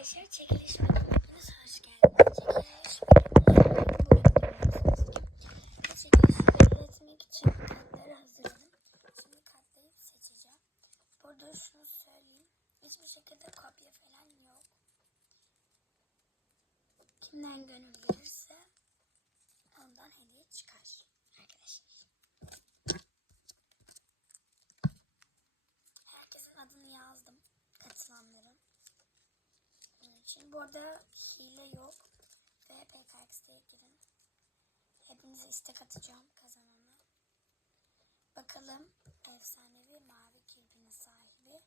arkadaşlar çekiliş videomuz hoş geldiniz. Çekiliş Bu çekilişi belirletmek için kartları hazırladım. Şimdi kartları seçeceğim. Burada şunu söyleyeyim. Hiçbir şekilde kopya falan yok. Kimden gönül gelirse ondan hediye çıkar arkadaşlar. İçin. Bu arada hile yok. Ve PKX'de girin. Hepinize istek atacağım kazanana. Bakalım efsanevi mavi kirpinin sahibi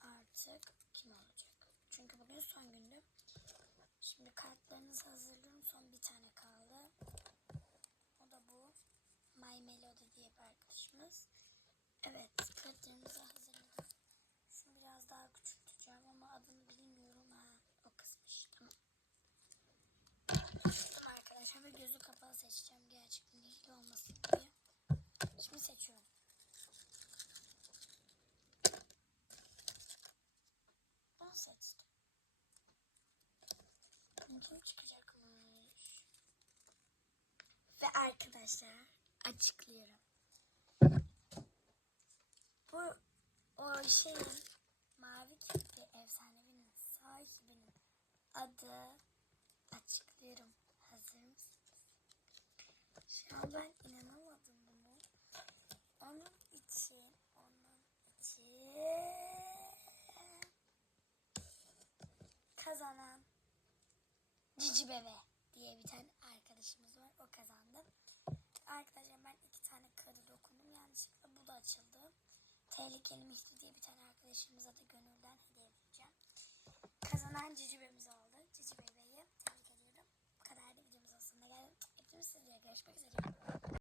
artık kim olacak? Çünkü bugün son gündü. Şimdi kartlarınızı hazırlıyorum. Son bir tane kaldı. O da bu. My Melody diye bir arkadaşımız. Evet kartlarımızı Kim çıkacakmış? Ve arkadaşlar açıklıyorum. Bu o şeyin mavi kirpi efsanevinin sahibinin adı açıklıyorum. Hazır mısınız? Şu an ben inanamadım bunu. Onun için, onun için kazanan Bebe diye bir tane arkadaşımız var. O kazandı. Arkadaşlar ben iki tane kırı dokundum. Yanlışlıkla bu da açıldı. Tehlikeli Mihri diye bir tane arkadaşımıza da gönülden hediye vereceğim. Kazanan Cici Bebe'miz oldu. Cici Bebe'yi tebrik ediyorum. Bu kadar da videomuzun sonuna geldim. Hepimiz sizlere görüşmek üzere.